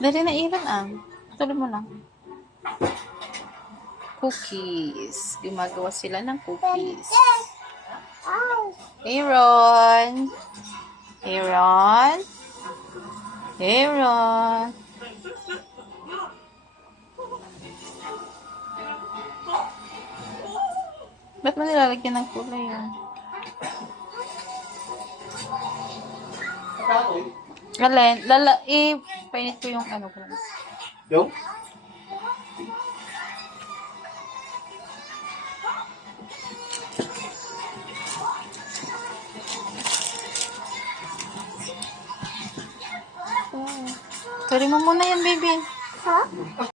Dali na Aaron ah. Tuloy mo lang. Cookies. Gumagawa sila ng cookies. Aaron. Aaron. Aaron. Ba't mo nilalagyan ng kulay yan? Alin? Painit ko yung ano ko. Yung? Sorry mo muna yan, baby.